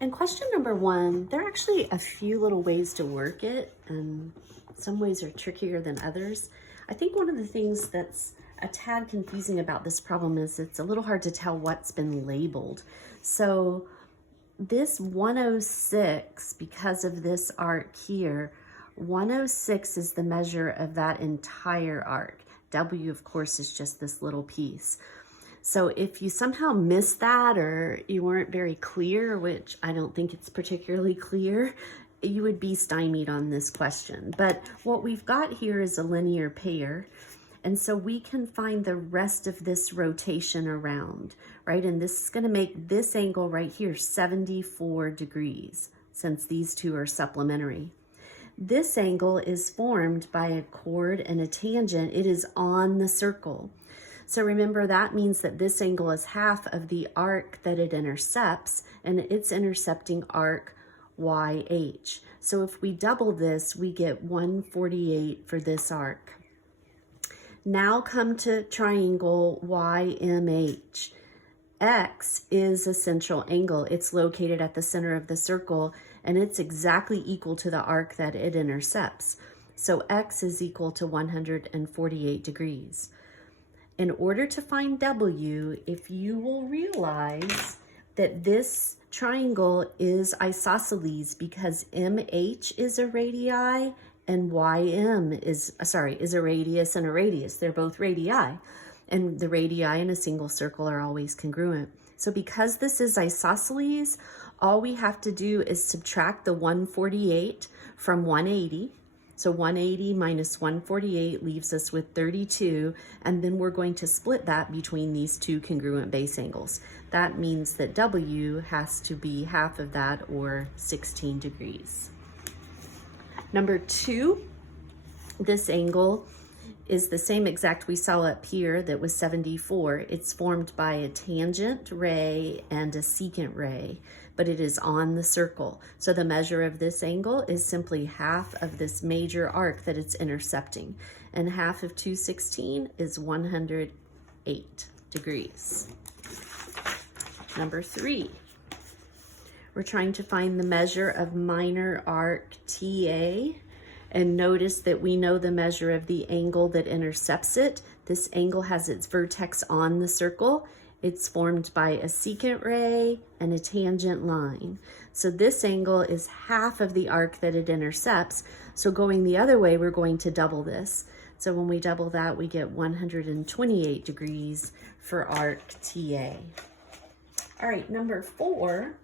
And question number 1, there are actually a few little ways to work it, and some ways are trickier than others. I think one of the things that's a tad confusing about this problem is it's a little hard to tell what's been labeled. So this 106, because of this arc here, 106 is the measure of that entire arc. W, of course, is just this little piece. So if you somehow missed that or you weren't very clear, which I don't think it's particularly clear, you would be stymied on this question. But what we've got here is a linear pair. And so we can find the rest of this rotation around, right? And this is going to make this angle right here 74 degrees, since these two are supplementary. This angle is formed by a chord and a tangent. It is on the circle. So remember, that means that this angle is half of the arc that it intercepts, and it's intercepting arc YH. So if we double this, we get 148 for this arc. Now come to triangle YMH. X is a central angle. It's located at the center of the circle, and it's exactly equal to the arc that it intercepts. So X is equal to 148 degrees. In order to find W, if you will realize that this triangle is isosceles because MH is a radii and YM is a radius and a radius. They're both radii, and the radii in a single circle are always congruent. So because this is isosceles, all we have to do is subtract the 148 from 180. So 180 minus 148 leaves us with 32, and then we're going to split that between these two congruent base angles. That means that W has to be half of that, or 16 degrees. Number 2, this angle is the same exact we saw up here that was 74. It's formed by a tangent ray and a secant ray, but it is on the circle. So the measure of this angle is simply half of this major arc that it's intercepting. And half of 216 is 108 degrees. Number 3, we're trying to find the measure of minor arc TA. And notice that we know the measure of the angle that intercepts it. This angle has its vertex on the circle. It's formed by a secant ray and a tangent line. So this angle is half of the arc that it intercepts. So going the other way, we're going to double this. So when we double that, we get 128 degrees for arc TA. All right, number 4.